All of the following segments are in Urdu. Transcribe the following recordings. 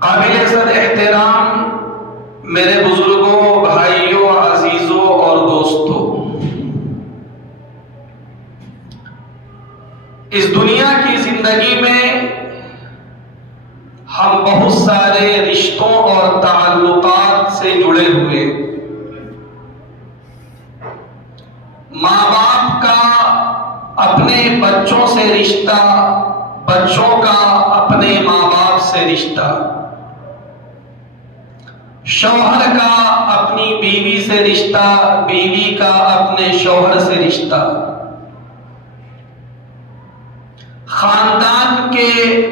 قابل صد احترام میرے بزرگوں، بھائیوں، عزیزوں اور دوستوں، اس دنیا کی زندگی میں ہم بہت سارے رشتوں اور تعلقات سے جڑے ہوئے۔ ماں باپ کا اپنے بچوں سے رشتہ، بچوں کا اپنے ماں باپ سے رشتہ، شوہر کا اپنی بیوی سے رشتہ، بیوی کا اپنے شوہر سے رشتہ، خاندان کے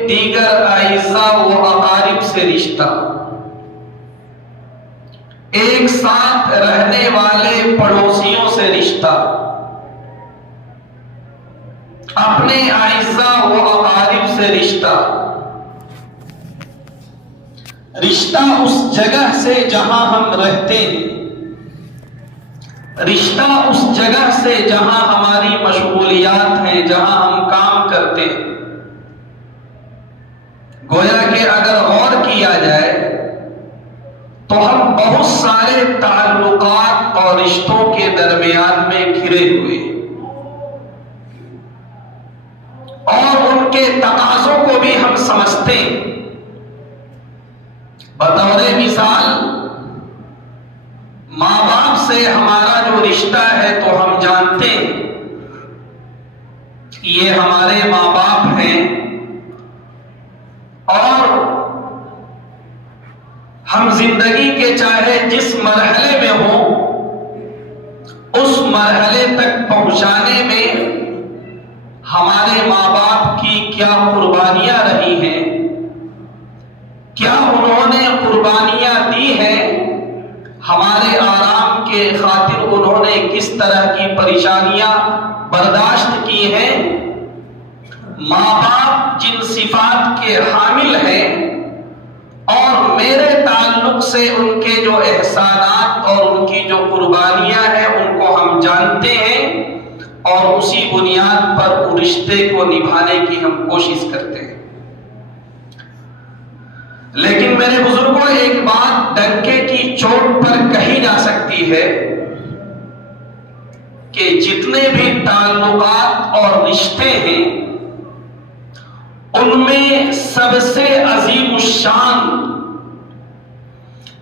دیگر اعزاء و اقارب سے رشتہ، ایک ساتھ رہنے والے پڑوسیوں سے رشتہ، اپنے اعزاء و اقارب سے رشتہ، رشتہ اس جگہ سے جہاں ہم رہتے ہیں، رشتہ اس جگہ سے جہاں ہماری مشغولیات ہیں، جہاں ہم کام کرتے ہیں۔ گویا کہ اگر غور کیا جائے تو ہم بہت سارے تعلقات اور رشتوں کے درمیان میں گھرے ہوئے اور ان کے تقاضوں کو بھی ہم سمجھتے ہیں۔ بطور مثال، ماں باپ سے ہمارا جو رشتہ ہے تو ہم جانتے ہیں کہ یہ ہمارے ماں باپ ہیں اور ہم زندگی کے چاہے جس مرحلے میں ہوں، اس مرحلے تک پہنچانے میں ہمارے ماں باپ کی کیا قربانیاں رہی ہیں، کیا انہوں نے قربانیاں دی ہیں، ہمارے آرام کے خاطر انہوں نے کس طرح کی پریشانیاں برداشت کی ہیں۔ ماں باپ جن صفات کے حامل ہیں اور میرے تعلق سے ان کے جو احسانات اور ان کی جو قربانیاں ہیں ان کو ہم جانتے ہیں اور اسی بنیاد پر اس رشتے کو نبھانے کی ہم کوشش کرتے ہیں۔ لیکن میرے بزرگوں، ایک بات ڈنکے کی چوٹ پر کہی جا سکتی ہے کہ جتنے بھی تعلقات اور رشتے ہیں ان میں سب سے عظیم الشان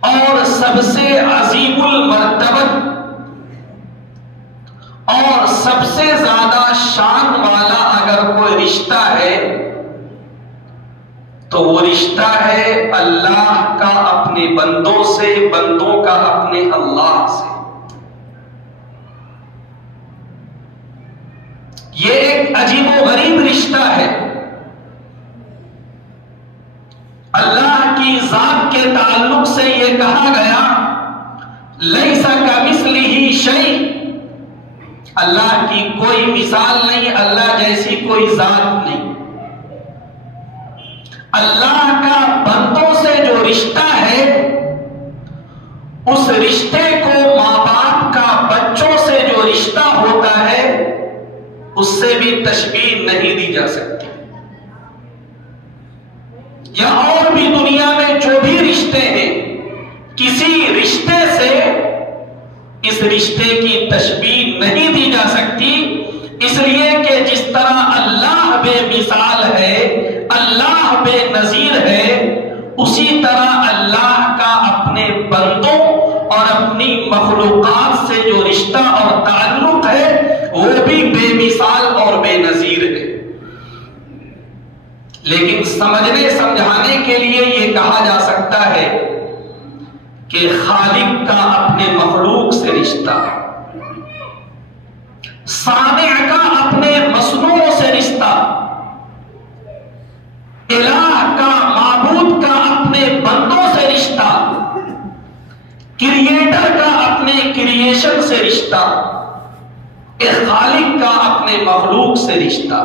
اور سب سے عظیم المرتبت اور سب سے زیادہ شان والا اگر کوئی رشتہ ہے تو وہ رشتہ ہے اللہ کا اپنے بندوں سے، بندوں کا اپنے اللہ سے۔ یہ ایک عجیب و غریب رشتہ ہے۔ اللہ کی ذات کے تعلق سے یہ کہا گیا لیس کمثلہ شیء، اللہ کی کوئی مثال نہیں، اللہ جیسی کوئی ذات نہیں۔ اللہ کا بندوں سے جو رشتہ ہے اس رشتے کو ماں باپ کا بچوں سے جو رشتہ ہوتا ہے اس سے بھی تشبیہ نہیں دی جا سکتی۔ یا اور بھی دنیا میں جو بھی رشتے ہیں، کسی رشتے سے اس رشتے کی تشبیہ نہیں دی جا سکتی، اس لیے کہ جس طرح اللہ بے مثال ہے، اللہ بے نظیر ہے، اسی طرح اللہ کا اپنے بندوں اور اپنی مخلوقات سے جو رشتہ اور تعلق ہے وہ بھی بے مثال اور بے نظیر ہے۔ لیکن سمجھنے سمجھانے کے لیے یہ کہا جا سکتا ہے کہ خالق کا اپنے مخلوق سے رشتہ، صانع کا اپنے مصنوع سے رشتہ، الہ کا، معبود کا اپنے بندوں سے رشتہ، کریٹر کا اپنے کریشن سے رشتہ، ایک خالق کا اپنے مخلوق سے رشتہ،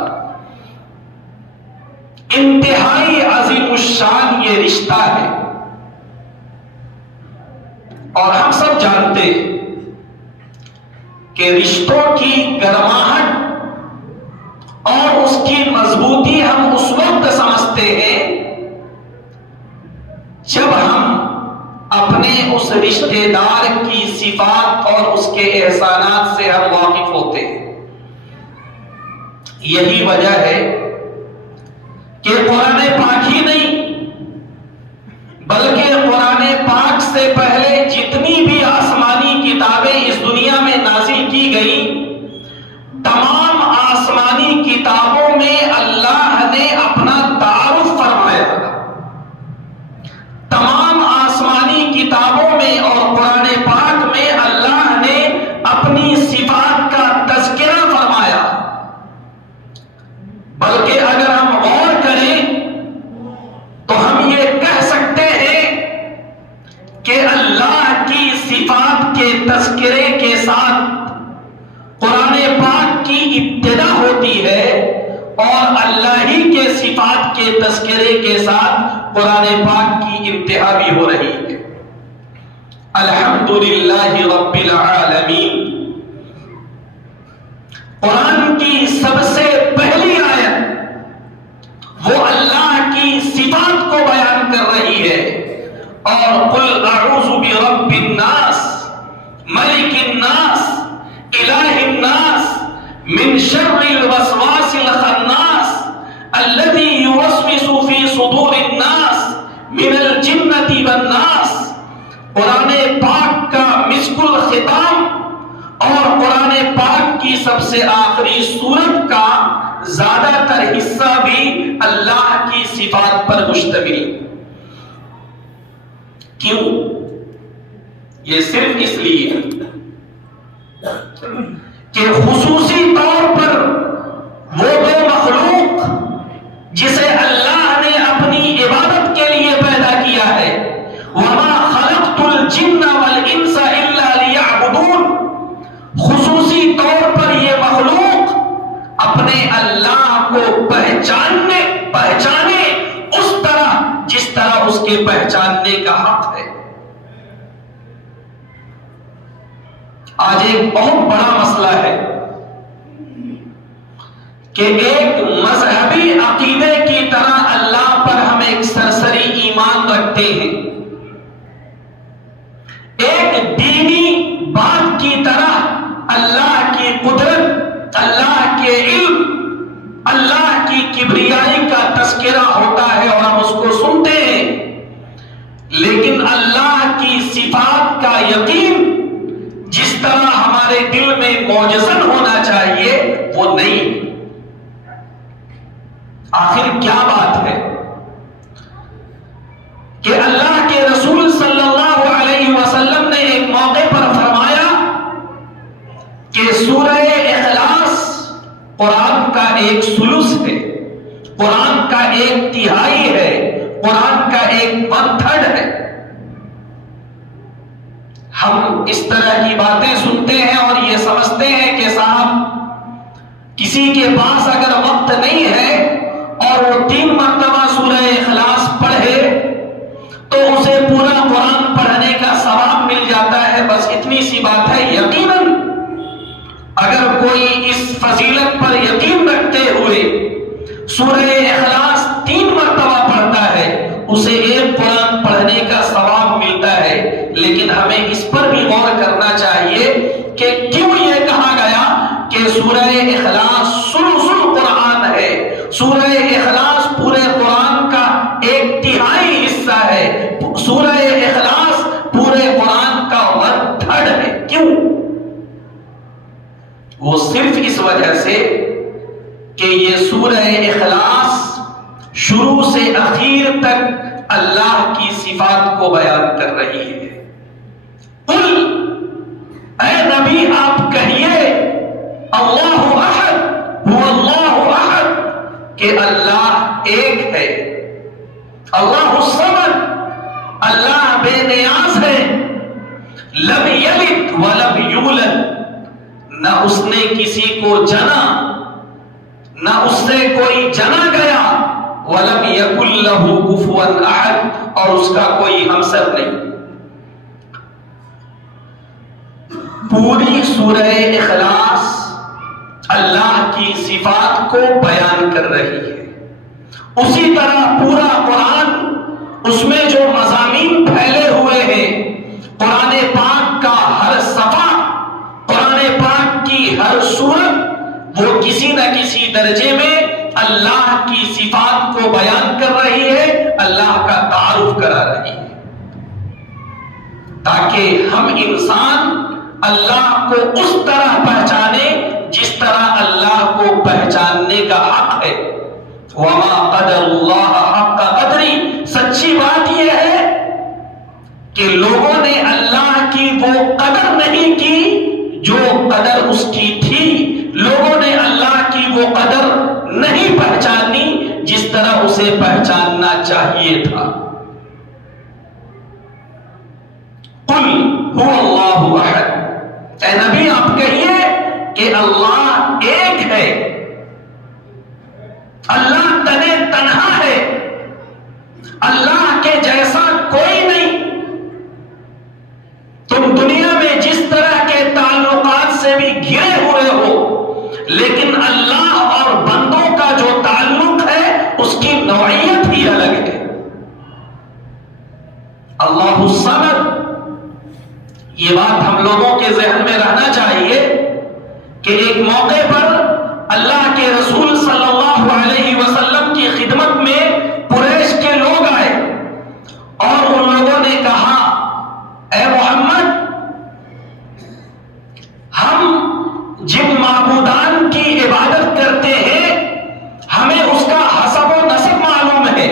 انتہائی عظیم الشان یہ رشتہ ہے۔ اور ہم سب جانتے ہیں کہ رشتوں کی گرماہٹ اور اس کی مضبوطی ہم اس وقت سمجھتے ہیں اپنے اس رشتہ دار کی صفات اور اس کے احسانات سے ہم واقف ہوتے ہیں۔ یہی وجہ ہے کہ قرآن پاک ہی نہیں بلکہ قرآن پاک سے پہلے جتنی بھی آسمانی کتابیں اس دنیا میں نازل کی گئی، تمام آسمانی کتابوں میں اللہ نے اپنا تعارف فرمایا۔ تمام آسمانی کتابوں میں اور قرآن پاک میں اللہ نے اپنی صفات کا تذکرہ فرمایا۔ بلکہ اگر ہم غور کریں تو ہم یہ کہہ سکتے ہیں کہ اللہ کی صفات کے تذکرے کے ساتھ قرآن پاک کی ابتدا ہوتی ہے اور اللہ ہی کے صفات کے تذکرے کے ساتھ قرآن پاک کی انتہا بھی ہو رہی ہے۔ الحمدللہ رب العالمین قرآن کی سب سے پہلی آیت وہ اللہ کی صفات کو بیان کر رہی ہے، اور قل اعوذ برب الناس ملک الناس الہ الناس من شر الوسواس الخناس الذي يوسوس في صدور الناس من الجنة والناس۔ قرآن پاک کا مسک الختام اور قرآن پاک کی سب سے آخری سورت کا زیادہ تر حصہ بھی اللہ کی صفات پر مشتمل۔ کیوں؟ یہ صرف اس لیے کہ خصوصی طور پر وہ دو مخلوق جسے اللہ نے اپنی عبادت کے لیے پیدا کیا ہے، وَمَا خَلَقْتُ الْجِنَّ وَالْإِنسَ إِلَّا لِيَعْبُدُونَ، خصوصی طور پر یہ مخلوق اپنے اللہ کو پہچانے اس طرح جس طرح اس کے پہچاننے کا حق ہے۔ آج ایک بہت بڑا مسئلہ ہے کہ ایک مذہبی عقیدے کی طرح اللہ پر ہم ایک سرسری ایمان رکھتے ہیں، ایک دینی بات کی طرح اللہ کی قدرت، اللہ کے علم، اللہ کی کبریائی کا تذکرہ ہوتا ہے اور ہم اس کو سنتے ہیں، لیکن اللہ کی صفات کا یقین جس طرح ہمارے دل میں موجزن ہونا چاہیے وہ نہیں۔ آخر کیا بات ہے کہ اللہ کے رسول صلی اللہ علیہ وسلم نے ایک موقع پر فرمایا کہ سورہ اخلاص قرآن کا ایک ثلث ہے، قرآن کا ایک تہائی ہے، قرآن کا ایک 1/3 ہے۔ ہم اس طرح کی باتیں سنتے ہیں اور یہ سمجھتے ہیں کہ صاحب کسی کے پاس اگر وقت نہیں ہے اور وہ 3 مرتبہ سورہ اخلاص پڑھے تو اسے پورا قرآن پڑھنے کا ثواب مل جاتا ہے، بس اتنی سی بات ہے۔ یقیناً اگر کوئی اس فضیلت پر یقین رکھتے ہوئے سورہ اخلاص 3 مرتبہ پڑھتا ہے اسے ایک قرآن پڑھنے کا ثواب ملتا ہے، لیکن ہمیں اس پر بھی غور کرنا چاہیے کہ کیوں یہ کہا گیا کہ سورہ اخلاص ثلث القرآن ہے، سورہ اخلاص پورے قرآن کا 1/3 حصہ ہے، سورہ اخلاص پورے قرآن کا 1/3 ہے۔ کیوں؟ وہ صرف اس وجہ سے کہ یہ سورہ اخلاص شروع سے اخیر تک اللہ کی صفات کو بیان کر رہی ہے۔ قل، اے نبی آپ کہیے، اللہ احد هو اللہ احد، کہ اللہ ایک ہے، اللہ الصمد، اللہ بے نیاز ہے، لم یلد ولم یولد، نہ اس نے کسی کو جنا نہ اس سے کوئی جنا گیا، وَلَمْ يَكُنْ لَهُ كُفُوًا أَحَدٌ، اور اس کا کوئی ہمسر نہیں۔ پوری سورہ اخلاص اللہ کی صفات کو بیان کر رہی ہے، اسی طرح پورا قرآن اس میں جو مضامین پھیلے ہوئے ہیں کی ہر صورت وہ کسی نہ کسی درجے میں اللہ کی صفات کو بیان کر رہی ہے، اللہ کا تعارف کرا رہی ہے، تاکہ ہم انسان اللہ کو اس طرح پہچانے جس طرح اللہ کو پہچاننے کا حق ہے۔ وما قدر اللہ حق قدری، سچی بات یہ ہے کہ لوگوں نے اللہ کی وہ قدر نہیں کی جو قدر اس کی تھی، لوگوں نے اللہ کی وہ قدر نہیں پہچانی جس طرح اسے پہچاننا چاہیے تھا۔ قل هو اللہ احد، اے نبی آپ کہیے کہ اللہ ایک ہے، اللہ تنے تنہا ہے، اللہ کے جیسا کوئی نہیں۔ تم دنیا میں جس طرح کے تعلقات سے بھی گھرے ہوئے ہو، لیکن اللہ اور بندوں کا جو تعلق ہے اس کی نوعیت ہی الگ ہے۔ اللہ الصمد، یہ بات ہم لوگوں کے ذہن میں رہنا چاہیے کہ ایک موقع پر اللہ کے رسول صلی اللہ علیہ وسلم کی خدمت میں قریش کے لوگ آئے اور ان لوگوں نے کہا، اے محمد، ہم جن معبودان کی عبادت کرتے ہیں ہمیں اس کا حسب و نسب معلوم ہے،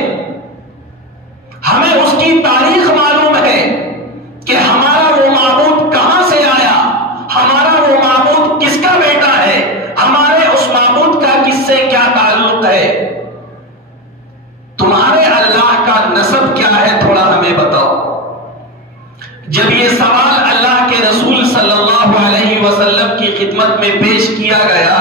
ہمیں اس کی تاریخ معلوم ہے کہ ہمارا وہ معبود کہاں سے آیا، ہمارا وہ معبود کس کا بیٹا ہے، ہمارے اس معبود کا کس سے کیا تعلق ہے، تمہارے اللہ کا نسب کیا ہے، تھوڑا ہمیں بتاؤ۔ جب یہ سوال اللہ کے رسول صلی اللہ علیہ وسلم کی خدمت میں پیش کیا گیا،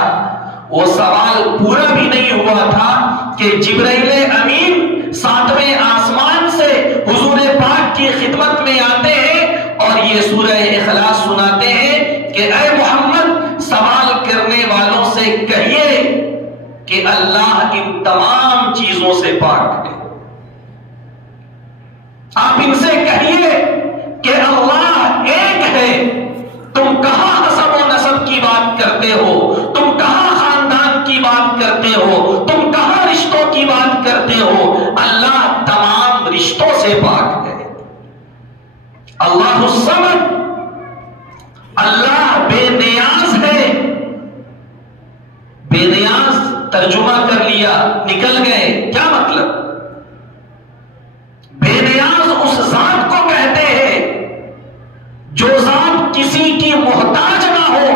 وہ سوال پورا بھی نہیں ہوا تھا کہ جبرائیل امین 7ویں آسمان سے حضور پاک کی خدمت میں آتے ہیں اور یہ سورہ اخلاص سناتے ہیں کہ اے محمد، سوال کرنے والوں سے کہیے کہ اللہ ان تمام چیزوں سے پاک ہے۔ آپ ان سے کہیے کہ اللہ ایک ہے، تم کہاں حسب و نسب کی بات کرتے ہو، تم کہاں خاندان کی بات کرتے ہو، تم کہاں رشتوں کی بات کرتے ہو، اللہ تمام رشتوں سے پاک ہے۔ اللہ الصمد، اللہ بے نیاز ہے۔ بے نیاز ترجمہ کر لیا، نکل گئے، کیا مطلب؟ بے نیاز اس ذات کو کہتے ہیں جو ذات کسی کی محتاج نہ ہو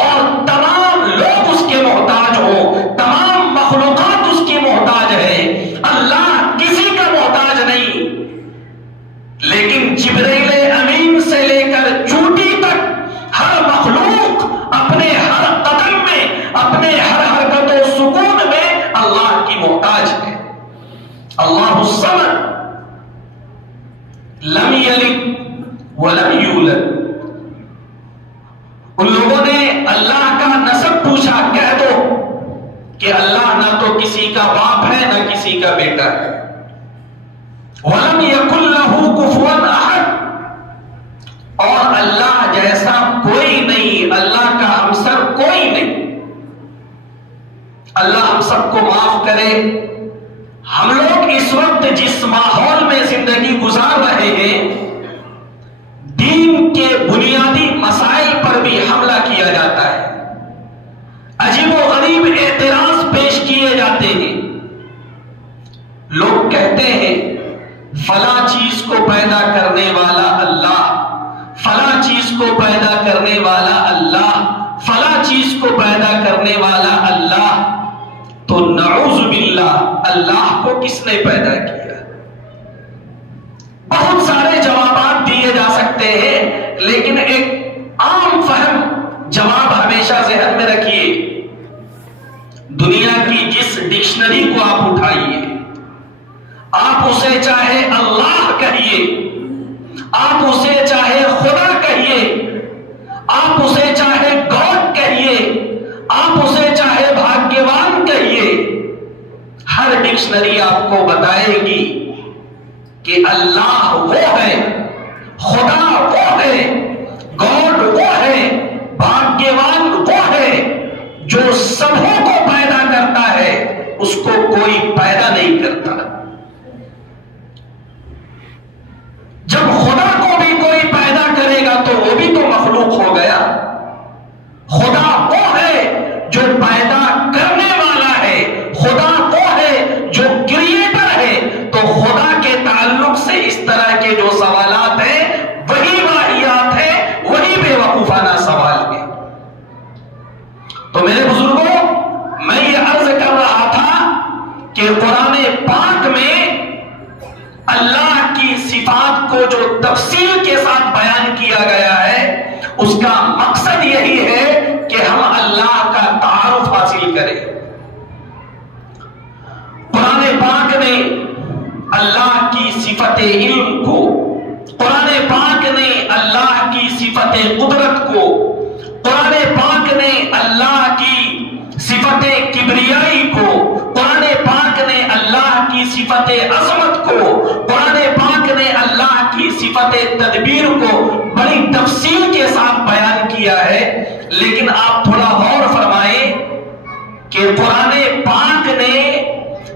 اور تمام لوگ اس کے محتاج ہو، تمام مخلوقات اس کی محتاج ہے۔ اللہ کسی کا محتاج نہیں، لیکن جبرائیل امین سے لے کر چوٹی تک ہر مخلوق اپنے ہر قدم میں، اپنے ہر حرکت و سکون میں اللہ کی محتاج ہے۔ اللہ الصمد، لم یلد ولم یولد۔ ان لوگوں نے اللہ کا نسب پوچھا، کہہ دو کہ اللہ نہ تو کسی کا باپ ہے نہ کسی کا بیٹا ہے۔ وَلَمْ يَكُنْ لَهُ كُفُوًا أَحَدٌ، اور اللہ جیسا کوئی نہیں، اللہ کا ہمسر کوئی نہیں۔ اللہ ہم سب کو معاف کرے۔ ہم لوگ اس وقت جس ماحول میں زندگی گزار رہے ہیں، دین کے بنیادی مسائل پر بھی حملہ کیا جاتا ہے، عجیب و غریب اعتراض پیش کیے جاتے ہیں۔ لوگ کہتے ہیں فلاں چیز کو پیدا کرنے والا اللہ، فلاں چیز کو پیدا کرنے والا اللہ، فلاں چیز کو پیدا کرنے والا اللہ، تو نعوذ باللہ، اللہ کو کس نے پیدا کیا؟ بہت سارے جوابات دیے جا سکتے ہیں، لیکن ایک عام فہم جواب ہمیشہ ذہن میں رکھیے۔ دنیا کی جس ڈکشنری کو آپ اٹھائیے، آپ اسے چاہے اللہ کہیے، آپ اسے چاہے خدا کہیے، آپ اسے چاہے گاڈ کہیے، آپ اسے چاہے بھاگیوان کہیے، ہر ڈکشنری آپ کو بتائے گی کہ اللہ وہ ہے، خدا وہ ہے، گاڈ وہ ہے، بھاگیوان وہ اس کو کوئی پیدا نہیں کرتا۔ جب خدا کو بھی کوئی پیدا کرے گا تو وہ بھی تو مخلوق ہو گیا۔ خدا وہ ہے جو پیدا کرنے والا ہے، خدا وہ ہے جو کریٹر ہے، تو خدا کے تعلق سے اس طرح کے جو سوالات ہیں وہی واہیات ہیں، وہی بے وقوفانہ سوال ہیں۔ تو میرے بزرگوں، میں یہ عرض کر رہا تھا کہ قرآن پاک میں اللہ کی صفات کو جو تفصیل کے ساتھ بیان کیا گیا ہے، اس کا مقصد یہی ہے کہ ہم اللہ کا تعارف حاصل کریں۔ قرآن پاک نے اللہ کی صفت علم کو، قرآن پاک نے اللہ کی صفت قدرت کو، قرآن پاک نے اللہ کی صفت کبریائی کو، قرآن پاک نے اللہ کی صفت عظمت کو، قرآن پاک نے اللہ کی صفت تدبیر کو بڑی تفصیل کے ساتھ بیان کیا ہے۔ لیکن آپ تھوڑا غور فرمائیں کہ قرآن پاک نے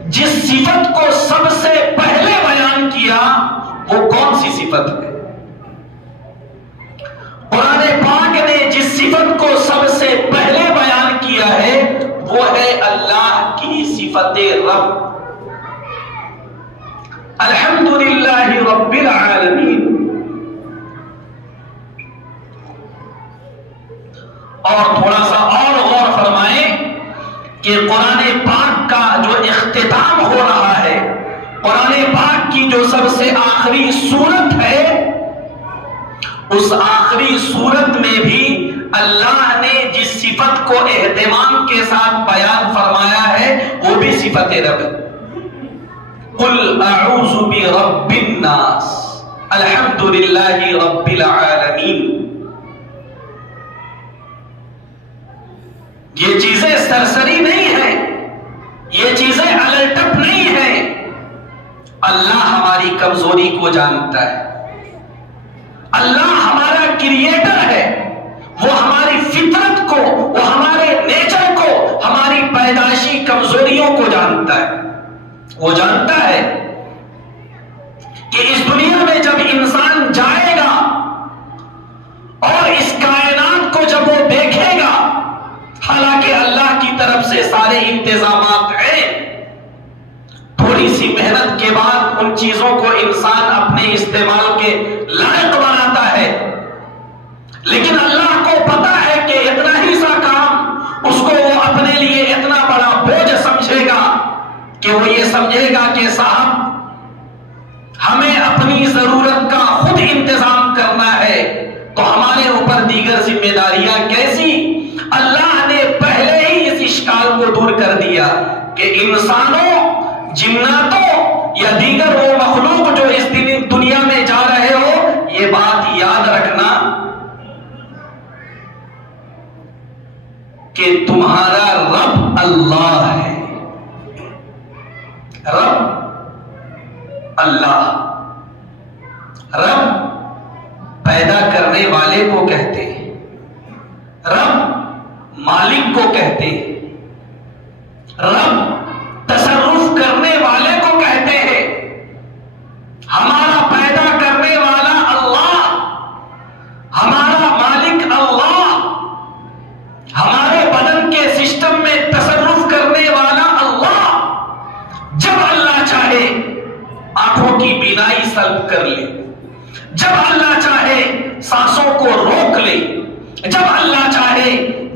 جس صفت کو سب سے پہلے بیان کیا وہ کون سی صفت ہے؟ قرآن پاک نے جس صفت کو سب سے پہلے بیان کیا ہے وہ ہے اللہ کی صفت رب۔ الحمدللہ رب العالمین۔ اور تھوڑا سا اور غور فرمائیں کہ قرآن پاک کا جو اختتام ہو رہا ہے، قرآن پاک کی جو سب سے آخری سورت ہے، اس آخری سورت میں بھی اللہ نے جس صفت کو اہتمام کے ساتھ بیان فرمایا ہے وہ بھی صفت رب۔ قل اعوذ برب الناس الحمدللہ رب العالمین۔ یہ چیزیں سرسری نہیں ہیں، یہ چیزیں الٹپ نہیں ہیں۔ اللہ ہماری کمزوری کو جانتا ہے، اللہ ہمارا کریٹر ہے، وہ ہماری فطرت کو، وہ ہمارے نیچر کو، ہماری پیدائشی کمزوریوں کو جانتا ہے۔ وہ جانتا ہے کہ اس دنیا میں جب انسان جائے گا اور اس کائنات کو جب وہ دیکھے گا، حالانکہ اللہ کی طرف سے سارے انتظامات ہیں، تھوڑی سی محنت کے بعد ان چیزوں کو انسان اپنے استعمال کے لائق بناتا ہے، لیکن اللہ کو پتا ہے کہ اتنا ہی سا کام اس کو وہ اپنے لیے اتنا بڑا بوجھ سمجھے گا کہ وہ یہ سمجھے گا کہ صاحب ہمیں اپنی ضرورت کا خود انتظام کرنا ہے، تو ہمارے اوپر دیگر ذمہ داریاں کیسی؟ اللہ نے پہلے ہی اس اشکال کو دور کر دیا کہ انسانوں، جناتوں یا دیگر وہ مخلوق جو اس دنیا میں جا رہے ہو، یہ بات یاد رکھنا کہ تمہارا رب اللہ ہے۔ رب اللہ، رب پیدا کرنے والے کو کہتے ہیں، رب مالک کو کہتے ہیں، رب تصرف کرنے والے کو کہتے ہیں۔ ہمارا پیدا کرنے والا اللہ، ہمارا مالک اللہ، ہمارے بدن کے سسٹم میں تصرف کرنے والا اللہ، جب اللہ چاہے آنکھوں کی بینائی سلب کر لے، جب اللہ چاہے سانسوں کو روک لے، جب اللہ چاہے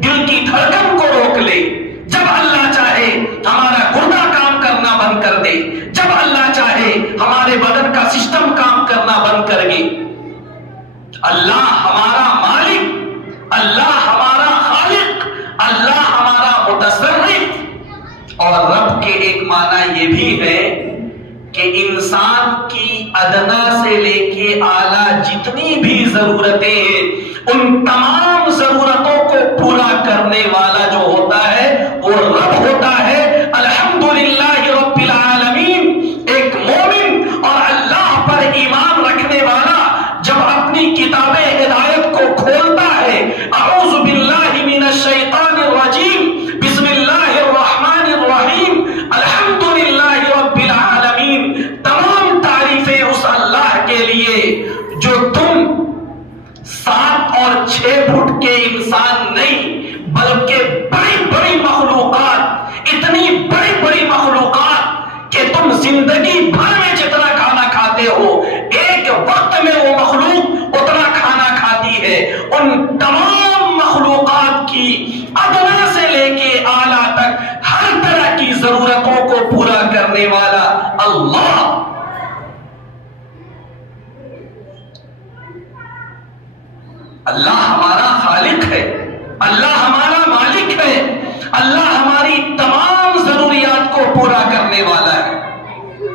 دل کی دھڑکن کو روک لے، جب اللہ چاہے ہمارا گردہ کام کرنا بند کر دے، جب اللہ چاہے ہمارے بدن کا سسٹم کام کرنا بند کر دے، اللہ ہمارا مالک، اللہ ہمارا خالق، اللہ ہمارا متصرف۔ اور رب کے ایک معنی یہ بھی ہے کہ انسان کی ادنا سے لے کے اعلیٰ جتنی بھی ضرورتیں ہیں، ان تمام ضرورتوں کو پورا کرنے والا جو ہوتا ہے وہ رب ہوتا ہے۔ الحمدللہ رب العالمین۔ ایک مومن اور اللہ پر ایمان رکھنے والا جب اپنی کتاب ہدایت کو کھولتا ہے، اعوذ باللہ من الشیطان الرجیم، بسم اللہ الرحمن الرحیم، اللہ ہمارا خالق ہے، اللہ ہمارا مالک ہے، اللہ ہماری تمام ضروریات کو پورا کرنے والا ہے۔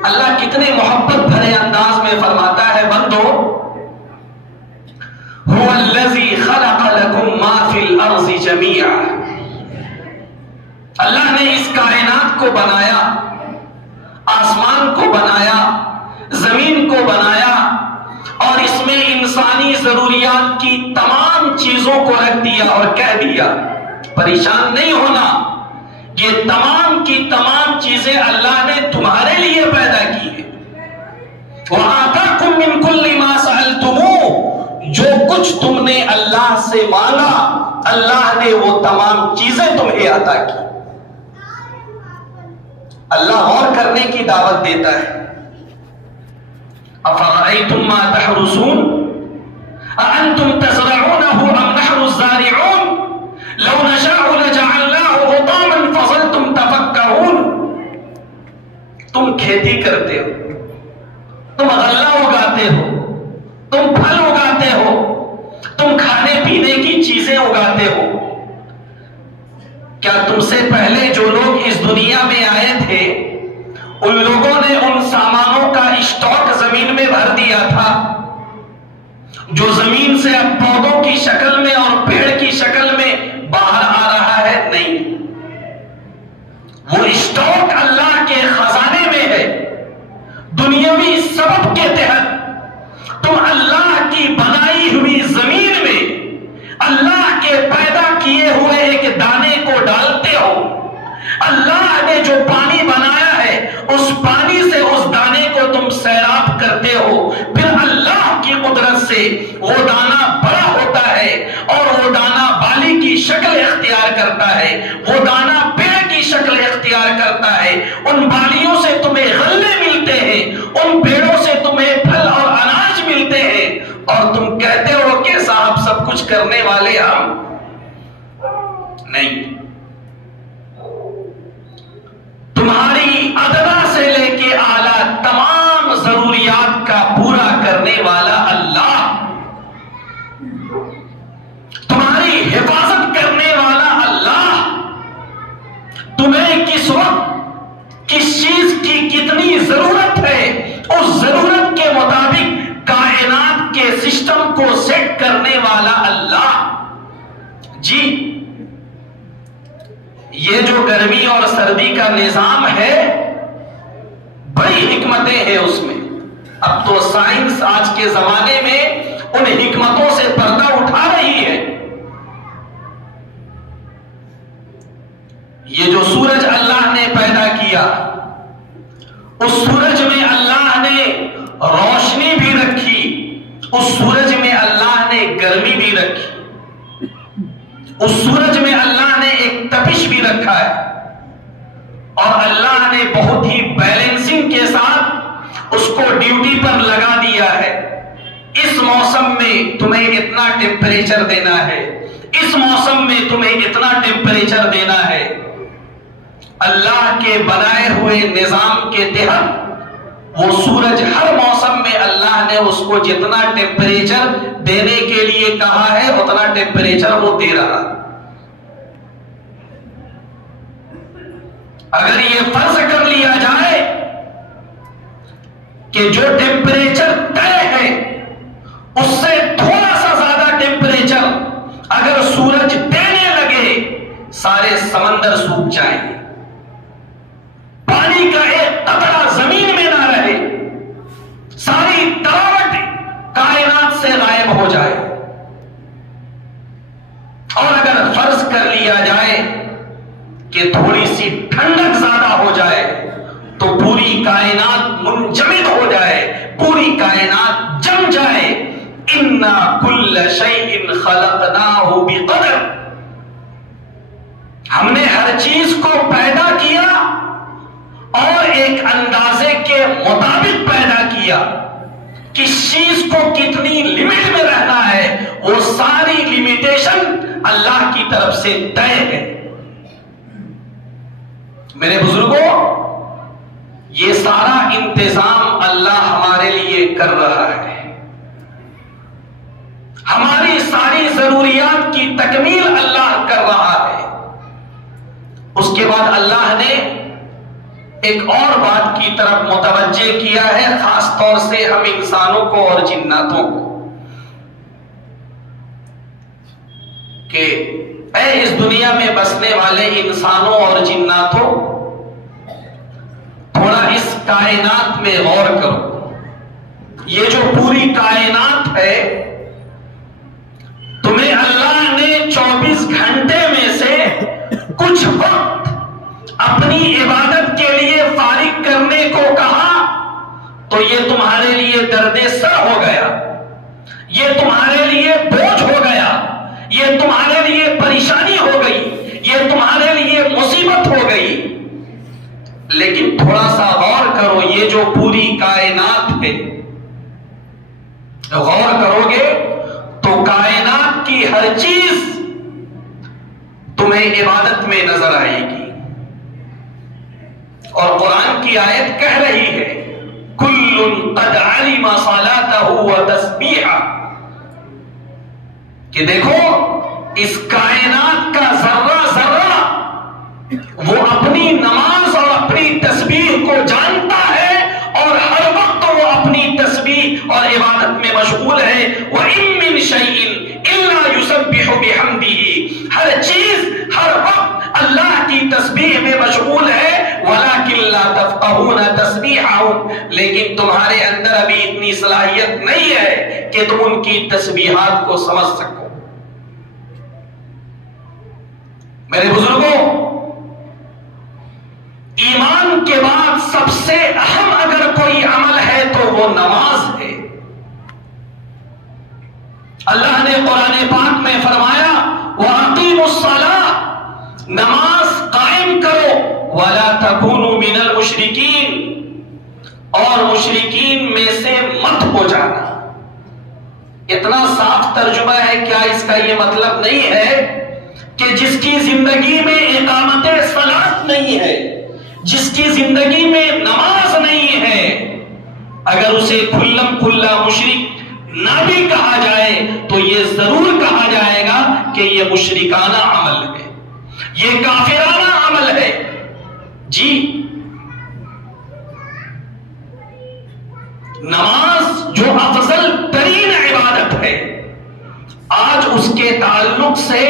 اللہ کتنے محبت بھرے انداز میں فرماتا ہے، بندو هو الذی خلق لکم ما فی الارض جمیعا، اللہ نے اس کائنات کو بنایا، آسمان کو بنایا، زمین کو بنایا، اور اس میں انسانی ضروریات کی تمام چیزوں کو رکھ دیا اور کہہ دیا پریشان نہیں ہونا، یہ تمام کی تمام چیزیں اللہ نے تمہارے لیے پیدا کی ہیں۔ وَآتَاكُم مِّن كُلِّ مَا سَأَلْتُمُوهُ، جو کچھ تم نے اللہ سے مانگا اللہ نے وہ تمام چیزیں تمہیں عطا کی۔ اللہ اور کرنے کی دعوت دیتا ہے۔ أَفَرَأَيْتُم مَّا تَحْرُثُونَ أَأَنتُمْ تَزْرَعُونَهُ أَمْ نَحْنُ الزَّارِعُونَ لَوْ نَشَاءُ لَجَعَلْنَاهُ حُطَامًا فَظَلْتُمْ تَفَكَّهُونَ، تم کھیتی کرتے ہو، تم غلہ اگاتے ہو، تم پھل اگاتے ہو، تم کھانے پینے کی چیزیں اگاتے ہو، کیا تم سے پہلے جو لوگ اس دنیا میں آئے تھے ان لوگوں نے ان سامانوں کا اسٹاک زمین میں بھر دیا تھا جو زمین سے اب پودوں کی شکل میں اور پیڑ کی شکل میں باہر آ رہا ہے؟ نہیں، وہ اسٹاک اللہ کے خزانے میں ہے۔ دنیاوی سبب کے تحت تم اللہ کی بنائی ہوئی زمین میں اللہ کے پیدا کیے ہوئے ایک دانے کو ڈالتے ہو، اللہ نے جو پانی بنایا ہے اس پانی سے اس دانے کو تم سیراب کرتے ہو، پھر اللہ کی قدرت سے وہ دانہ بڑا ہوتا ہے اور وہ دانہ بالی کی شکل اختیار کرتا ہے، وہ دانہ پیڑ کی شکل اختیار کرتا ہے، ان بالیوں سے تمہیں غلے ملتے ہیں، ان پیڑوں سے تمہیں پھل اور اناج ملتے ہیں، اور تم کہتے ہو کہ صاحب سب کچھ کرنے والے ہم نہیں۔ تمہاری ادنا سے لے کے اعلیٰ تمام ضروریات کا پورا کرنے والا اللہ، تمہاری حفاظت کرنے والا اللہ، تمہیں کس وقت کس چیز کی کتنی ضرورت ہے اس ضرورت کے مطابق کائنات کے سسٹم کو سیٹ کرنے والا اللہ۔ جی، یہ جو گرمی اور سردی کا نظام ہے بڑی حکمتیں ہیں اس میں۔ اب تو سائنس آج کے زمانے میں ان حکمتوں سے پردہ اٹھا رہی ہے۔ یہ جو سورج اللہ نے پیدا کیا، اس سورج میں اللہ نے روشنی بھی رکھی، اس سورج میں اللہ نے گرمی بھی رکھی، اس سورج میں اللہ نے ایک تپش بھی رکھا ہے، اور اللہ نے بہت ہی بیلنسنگ کے ساتھ اس کو ڈیوٹی پر لگا دیا ہے۔ اس موسم میں تمہیں اتنا ٹیمپریچر دینا ہے، اس موسم میں تمہیں اتنا ٹیمپریچر دینا ہے۔ اللہ کے بنائے ہوئے نظام کے تحت وہ سورج ہر موسم میں اللہ نے اس کو جتنا ٹیمپریچر دینے کے لیے کہا ہے اتنا ٹیمپریچر وہ دے رہا۔ اگر یہ فرض کر لیا جائے کہ جو ٹیمپریچر طے ہے اس سے تھوڑا سا زیادہ ٹیمپریچر اگر سورج دینے لگے سارے سمندر سوکھ جائیں گے، پانی کا ایک قطرہ زمین میں نہ رہے، ساری تراوٹ کائنات سے غائب ہو جائے۔ اور اگر فرض کر لیا جائے کہ تھوڑی سی ٹھنڈک زیادہ ہو جائے تو پوری کائنات منجمد ہو جائے، پوری کائنات جم جائے۔ اِنَّا كُلَّ شَيْءٍ خَلَقْنَاهُ بِقَدَرٍ، ہم نے ہر چیز کو پیدا کیا اور ایک اندازے کے مطابق پیدا کیا۔ کس چیز کو کتنی لمٹ میں رہنا ہے وہ ساری لمیٹیشن اللہ کی طرف سے طے ہے۔ میرے بزرگوں، یہ سارا انتظام اللہ ہمارے لیے کر رہا ہے، ہماری ساری ہماری ضروریات کی تکمیل اللہ کر رہا ہے۔ اس کے بعد اللہ نے ایک اور بات کی طرف متوجہ کیا ہے، خاص طور سے ہم انسانوں کو اور جناتوں کو، کہ اے اس دنیا میں بسنے والے انسانوں اور جناتوں، تھوڑا اس کائنات میں غور کرو۔ یہ جو پوری کائنات ہے، تمہیں اللہ نے 24 گھنٹے میں سے کچھ وقت اپنی عبادت کے لیے فارغ کرنے کو کہا، تو یہ تمہارے لیے درد سر ہو گیا، یہ تمہارے لیے بوجھ ہو گیا، یہ تمہارے لیے پریشانی ہو گئی، یہ تمہارے لیے مصیبت ہو گئی۔ لیکن تھوڑا سا غور کرو، یہ جو پوری کائنات ہے، غور کرو گے تو کائنات کی ہر چیز تمہیں عبادت میں نظر آئے گی۔ اور قرآن کی آیت کہہ رہی ہے کل قد علم صلاتہ وتسبیحہ، کہ دیکھو اس کائنات کا ذرہ ذرہ وہ اپنی نماز اور اپنی تسبیح کو جانتا ہے، اور ہر وقت وہ اپنی تسبیح اور عبادت میں مشغول ہے۔ وَإِن مِّن شَيْءٍ إِلَّا يُسَبِّحُ بِحَمْدِهِ، ہر چیز ہر وقت اللہ کی تسبیح میں مشغول ہے۔ وَلَكِن لَّا تَفْقَهُونَ تَسْبِيحَهُمْ، لیکن تمہارے اندر ابھی اتنی صلاحیت نہیں ہے کہ تم ان کی تسبیحات کو سمجھ سکو۔ میرے بزرگوں، ایمان کے بعد سب سے اہم اگر کوئی عمل ہے تو وہ نماز ہے۔ اللہ نے قرآن پاک میں فرمایا وَأَقِيمُوا الصَّلَاةَ، نماز قائم کرو، وَلَا تَكُونُوا مِنَ الْمُشْرِكِينَ، اور مشرکین میں سے مت ہو جانا۔ اتنا صاف ترجمہ ہے، کیا اس کا یہ مطلب نہیں ہے کہ جس کی زندگی میں اقامت صلاۃ نہیں ہے، جس کی زندگی میں نماز نہیں ہے، اگر اسے کھلم کھلا مشرک نہ بھی کہا جائے تو یہ ضرور کہا جائے گا کہ یہ مشرکانہ عمل ہے، یہ کافرانہ عمل ہے۔ جی، نماز جو افضل ترین عبادت ہے، آج اس کے تعلق سے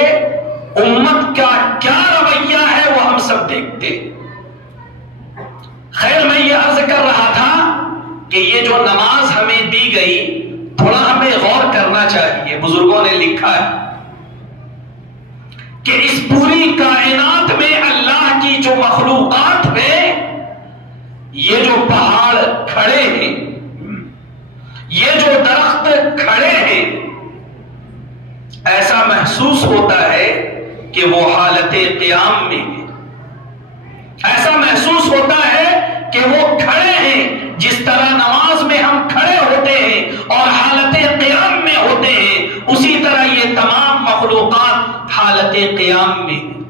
امت کا کیا رویہ ہے وہ ہم سب دیکھتے ہیں۔ خیر، میں یہ عرض کر رہا تھا کہ یہ جو نماز ہمیں دی گئی، تھوڑا ہمیں غور کرنا چاہیے۔ بزرگوں نے لکھا ہے کہ اس پوری کائنات میں اللہ کی جو مخلوقات ہیں، یہ جو پہاڑ کھڑے ہیں، یہ جو درخت کھڑے ہیں، ایسا محسوس ہوتا ہے کہ وہ حالت قیام میں ہے۔ ایسا محسوس ہوتا ہے کہ وہ کھڑے ہیں، جس طرح نماز میں ہم کھڑے ہوتے ہیں اور حالت قیام میں ہوتے ہیں، اسی طرح یہ تمام مخلوقات حالت قیام میں ہیں۔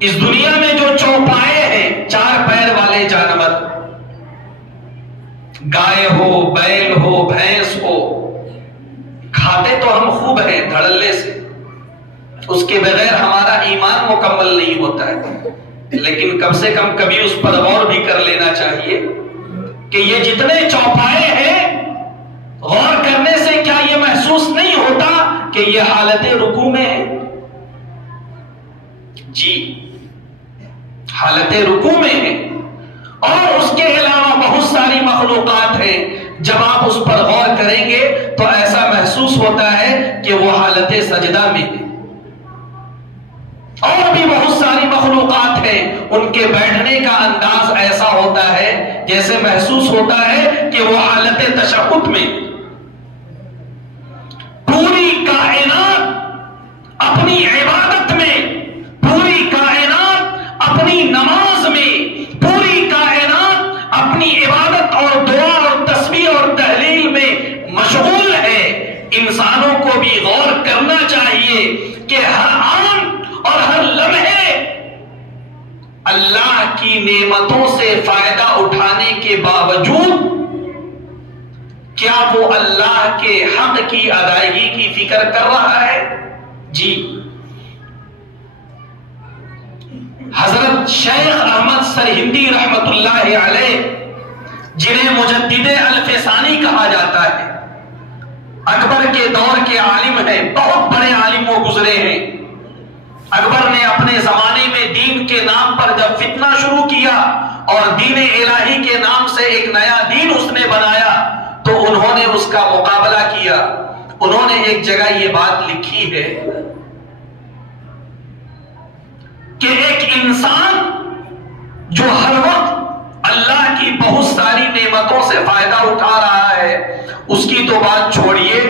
اس دنیا میں جو چوپائے ہیں، 4 پیر والے جانور، گائے ہو، بیل ہو، بھینس ہو، کھاتے تو ہم خوب ہیں دھڑلے سے، اس کے بغیر ہمارا ایمان مکمل نہیں ہوتا ہے، لیکن کم سے کم کبھی اس پر غور بھی کر لینا چاہیے کہ یہ جتنے چوپائے ہیں، غور کرنے سے کیا یہ محسوس نہیں ہوتا کہ یہ حالت رکوع میں ہے؟ جی، حالت رکوع میں ہے۔ اور اس کے علاوہ بہت ساری مخلوقات ہیں، جب آپ اس پر غور کریں گے تو ایسا محسوس ہوتا ہے کہ وہ حالت سجدہ میں ہے۔ اور بھی بہت ساری مخلوقات ہیں، ان کے بیٹھنے کا انداز ایسا ہوتا ہے جیسے محسوس ہوتا ہے کہ وہ حالت تشہد میں۔ پوری کائنات اپنی عبادت میں، پوری کائنات اپنی نماز میں، پوری کائنات اپنی عبادت اور دعا اور تسبیح اور تحلیل میں مشغول ہے۔ انسانوں کو بھی غور کرنا چاہیے کہ ہر آن اور ہر لمحے اللہ کی نعمتوں سے فائدہ اٹھانے کے باوجود کیا وہ اللہ کے حق کی ادائیگی کی فکر کر رہا ہے؟ جی، حضرت شیخ احمد سرہندی رحمت اللہ علیہ، جنہیں مجدد الف ثانی کہا جاتا ہے، اکبر کے دور کے عالم ہیں، بہت بڑے عالم وہ گزرے ہیں۔ اکبر نے اپنے زمانے میں دین کے نام پر جب فتنہ شروع کیا اور دین الہی کے نام سے ایک نیا دین اس نے بنایا تو انہوں نے اس کا مقابلہ کیا۔ انہوں نے ایک جگہ یہ بات لکھی ہے کہ ایک انسان جو ہر وقت اللہ کی بہت ساری نعمتوں سے فائدہ اٹھا رہا ہے، اس کی تو بات چھوڑیے،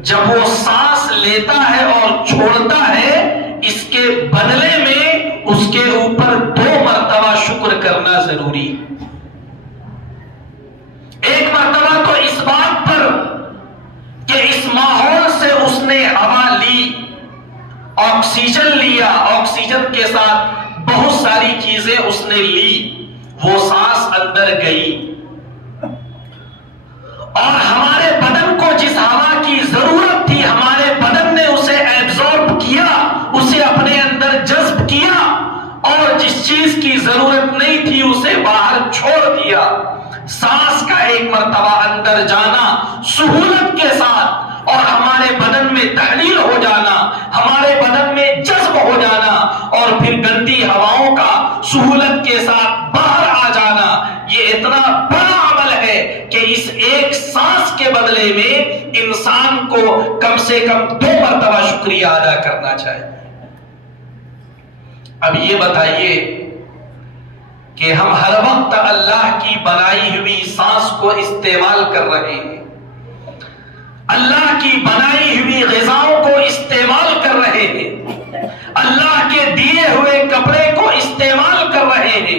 جب وہ سانس لیتا ہے اور چھوڑتا ہے، اس کے بدلے میں اس کے اوپر 2 مرتبہ شکر کرنا ضروری۔ ایک مرتبہ تو اس بات پر کہ اس ماحول سے اس نے ہوا لی، آکسیجن لیا، آکسیجن کے ساتھ بہت ساری چیزیں اس نے لی، وہ سانس اندر گئی، اور ہمارے بدن کو جس ہوا کی ضرورت تھی ہمارے بدن نے اسے ایبزارب کیا، اسے اپنے اندر جذب کیا، اور جس چیز کی ضرورت نہیں تھی اسے باہر چھوڑ دیا۔ سانس کا ایک مرتبہ اندر جانا سہولت کے ساتھ اور ہمارے بدن میں تحلیل ہو جانا، ہمارے بدن میں جذب ہو جانا، اور پھر گندی ہواؤں کا سہولت کے ساتھ باہر آ جانا، یہ اتنا بڑا عمل ہے کہ اس ایک سانس کے بدلے میں انسان کو کم سے کم 2 مرتبہ شکریہ ادا کرنا چاہیے۔ اب یہ بتائیے کہ ہم ہر وقت اللہ کی بنائی ہوئی سانس کو استعمال کر رہے ہیں، اللہ کی بنائی ہوئی غذاؤں کو استعمال کر رہے ہیں، اللہ کے دیے ہوئے کپڑے کو استعمال کر رہے ہیں،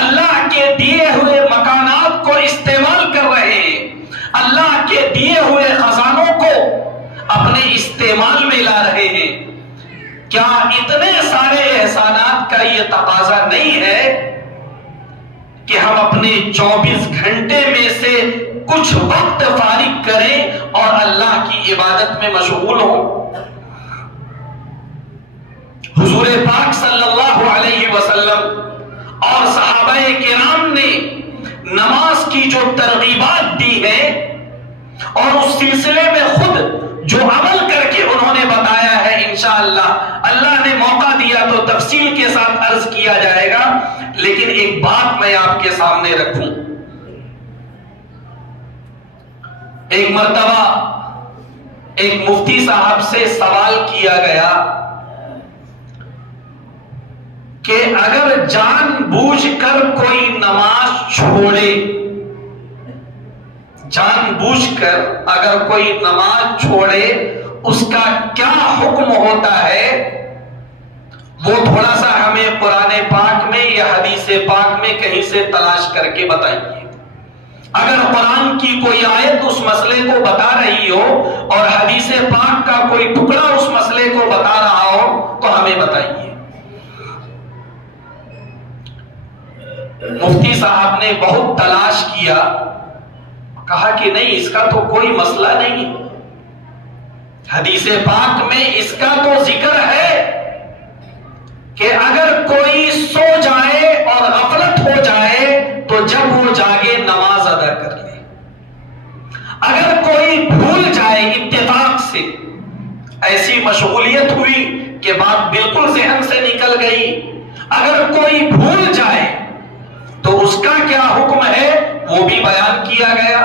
اللہ کے دیے ہوئے مکانات کو استعمال کر رہے ہیں، اللہ کے دیے ہوئے خزانوں کو اپنے استعمال میں لا رہے ہیں۔ کیا اتنے سارے احسانات کا یہ تقاضا نہیں ہے کہ ہم اپنے 24 گھنٹے میں سے کچھ وقت فارغ کریں اور اللہ کی عبادت میں مشغول ہوں؟ حضور پاک صلی اللہ علیہ وسلم اور صحابہ کرام نے نماز کی جو ترغیبات دی ہیں اور اس سلسلے میں خود جو عمل کر کے انہوں نے بتایا ہے، انشاءاللہ اللہ نے موقع دیا تو تفصیل کے ساتھ عرض کیا جائے گا، لیکن ایک بات میں آپ کے سامنے رکھوں۔ ایک مرتبہ ایک مفتی صاحب سے سوال کیا گیا کہ اگر جان بوجھ کر کوئی نماز چھوڑے، جان بوجھ کر اگر کوئی نماز چھوڑے اس کا کیا حکم ہوتا ہے؟ وہ تھوڑا سا ہمیں قرآن پاک میں یا حدیث پاک میں کہیں سے تلاش کر کے بتائیے۔ اگر قرآن کی کوئی آیت اس مسئلے کو بتا رہی ہو اور حدیث پاک کا کوئی ٹکڑا اس مسئلے کو بتا رہا ہو تو ہمیں بتائیے۔ مفتی صاحب نے بہت تلاش کیا، کہا کہ نہیں، اس کا تو کوئی مسئلہ نہیں، حدیث پاک میں اس کا تو ذکر ہے کہ اگر کوئی سو جائے اور غفلت ہو جائے تو جب وہ جاگے نماز ادا کر لے۔ اگر کوئی بھول جائے اتفاق سے، ایسی مشغولیت ہوئی کہ بات بالکل ذہن سے نکل گئی، اگر کوئی بھول جائے تو اس کا کیا حکم ہے وہ بھی بیان کیا گیا۔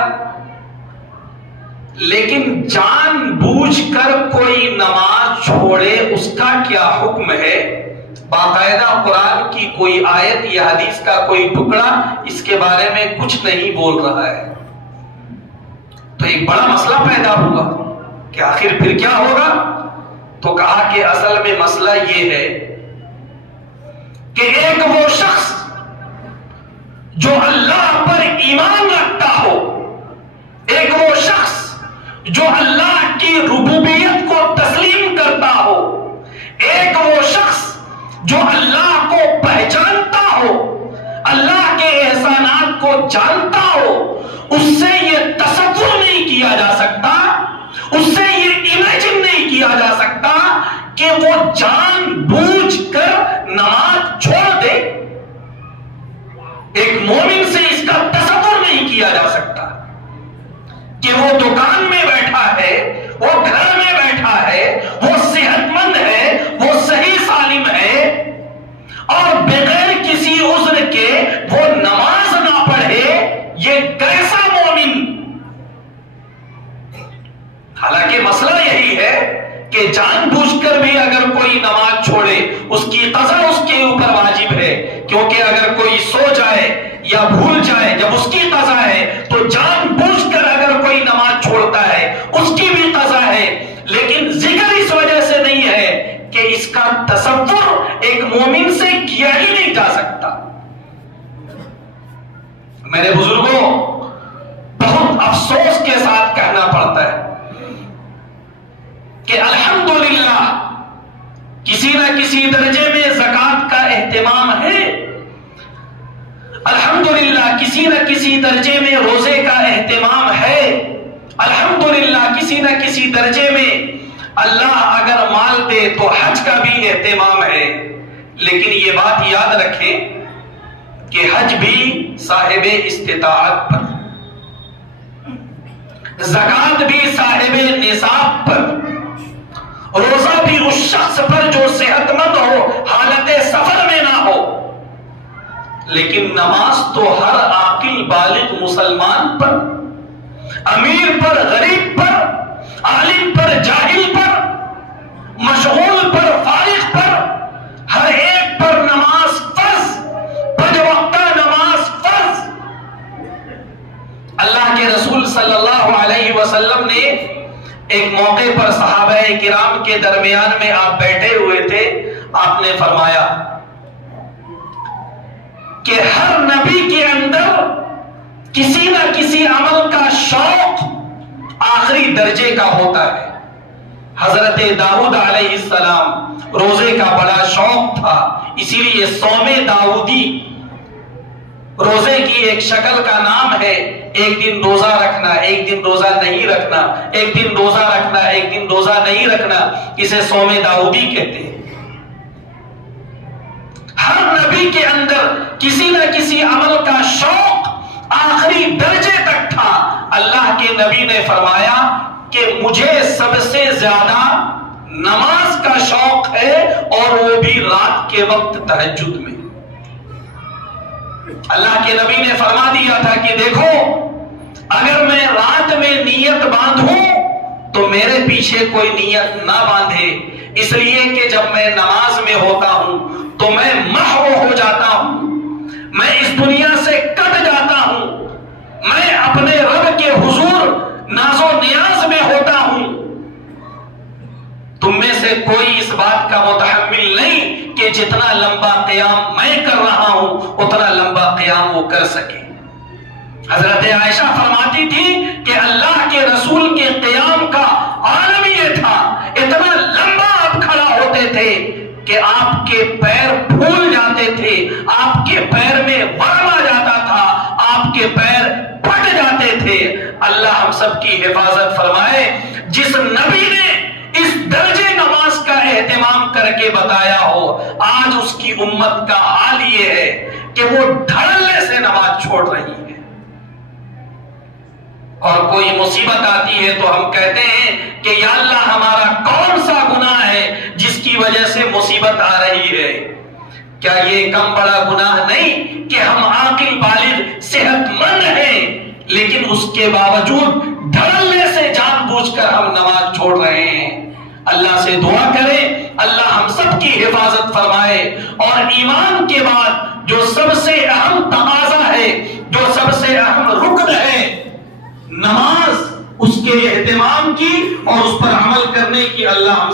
لیکن جان بوجھ کر کوئی نماز چھوڑے اس کا کیا حکم ہے؟ باقاعدہ قرآن کی کوئی آیت یا حدیث کا کوئی ٹکڑا اس کے بارے میں کچھ نہیں بول رہا ہے۔ تو ایک بڑا مسئلہ پیدا ہوا کہ آخر پھر کیا ہوگا؟ تو کہا کہ اصل میں مسئلہ یہ ہے کہ ایک وہ شخص جو اللہ پر ایمان رکھتا ہو، ایک وہ شخص جو اللہ کی ربوبیت کو تسلیم کرتا ہو، ایک وہ شخص جو اللہ کو پہچانتا ہو، اللہ کے احسانات کو جانتا ہو، اس سے یہ تصور کیا جا سکتا، اس سے یہ امیجن نہیں کیا جا سکتا کہ وہ جان بوجھ کر نماز چھوڑ دے۔ ایک مومن سے اس کا تصور نہیں کیا جا سکتا کہ وہ دکان میں بیٹھا ہے، وہ گھر میں بیٹھا ہے، وہ صحت مند ہے، وہ صحیح سالم ہے، اور بغیر کسی عذر کے وہ نماز نہ پڑھے، یہ کیسا مومن؟ حالانکہ مسئلہ یہی ہے کہ جان بوجھ کر بھی اگر کوئی نماز چھوڑے اس کی قضا اس کے اوپر واجب ہے، کیونکہ اگر کوئی سو جائے یا بھول جائے جب اس کی قضا ہے، تو جان بوجھ کر اگر کوئی نماز چھوڑتا ہے اس کی بھی قضا ہے۔ لیکن ذکر اس وجہ سے نہیں ہے کہ اس کا تصور ایک مومن سے کیا ہی نہیں جا سکتا۔ میرے بزرگوں، بہت افسوس کے ساتھ کہنا پڑتا ہے کہ الحمدللہ کسی نہ کسی درجے میں زکوٰۃ کا اہتمام ہے، الحمدللہ کسی نہ کسی درجے میں روزے کا اہتمام ہے، الحمدللہ کسی نہ کسی درجے میں اللہ اگر مال دے تو حج کا بھی اہتمام ہے۔ لیکن یہ بات یاد رکھیں کہ حج بھی صاحب استطاعت پر، زکوٰۃ بھی صاحب نصاب پر، روزہ بھی اس شخص پر جو صحت مند ہو، حالت سفر میں نہ ہو۔ لیکن نماز تو ہر عاقل بالغ مسلمان پر، امیر پر، غریب پر، عالم پر، جاہل پر، مشغول پر، فارغ پر، ہر ایک پر نماز فرض، پنج وقتہ نماز فرض۔ اللہ کے رسول صلی اللہ علیہ وسلم نے ایک موقع پر صحابہ کرام کے درمیان میں آپ بیٹھے ہوئے تھے، آپ نے فرمایا کہ ہر نبی کے اندر کسی نہ کسی عمل کا شوق آخری درجے کا ہوتا ہے۔ حضرت داؤد علیہ السلام روزے کا بڑا شوق تھا، اسی لیے صوم داؤدی روزے کی ایک شکل کا نام ہے۔ ایک دن روزہ رکھنا، ایک دن روزہ نہیں رکھنا، ایک دن روزہ رکھنا، ایک دن روزہ نہیں رکھنا، اسے صوم داؤدی کہتے ہیں۔ ہر نبی کے اندر کسی نہ کسی عمل کا شوق آخری درجے تک تھا۔ اللہ کے نبی نے فرمایا کہ مجھے سب سے زیادہ نماز کا شوق ہے، اور وہ بھی رات کے وقت تہجد میں۔ اللہ کے نبی نے فرما دیا تھا کہ دیکھو، اگر میں رات میں نیت باندھوں تو میرے پیچھے کوئی نیت نہ باندھے، اس لیے کہ جب میں نماز میں ہوتا ہوں تو میں محو ہو جاتا ہوں، میں اس دنیا سے کٹ جاتا ہوں، میں اپنے رب کے حضور ناز و نیاز میں ہوتا ہوں۔ تم میں سے کوئی اس بات کا متحمل نہیں کہ جتنا لمبا قیام میں کر رہا ہوں اتنا لمبا قیام وہ کر سکے۔ حضرت عائشہ فرماتی تھی کہ اللہ کے رسول کے قیام کا عالم یہ تھا، اتنا لمبا آپ کھڑا ہوتے تھے کہ آپ کے پیر پھول جاتے تھے، آپ کے پیر میں ورم آ جاتا تھا، آپ کے پیر پھٹ جاتے تھے۔ اللہ ہم سب کی حفاظت فرمائے۔ جس نبی نے اس درجے نماز کا اہتمام کر کے بتایا ہو، آج اس کی امت کا حال یہ ہے کہ وہ دھڑلے سے نماز چھوڑ رہی ہے۔ اور کوئی مصیبت آتی ہے تو ہم کہتے ہیں کہ یا اللہ ہمارا کون سا گناہ ہے جس کی وجہ سے مصیبت آ رہی ہے؟ کیا یہ کم بڑا گناہ نہیں کہ ہم عاقل بالغ صحت مند ہیں، لیکن اس کے باوجود دھڑلے سے جان بوجھ کر ہم نماز چھوڑ رہے ہیں؟ اللہ سے دعا کریں اللہ ہم سب کی حفاظت فرمائے، اور ایمان کے بعد جو سب سے اہم تقاضا ہے، جو سب سے اہم رکن ہے، نماز، اس کے اہتمام کی اور اس پر عمل کرنے کی اللہ ہم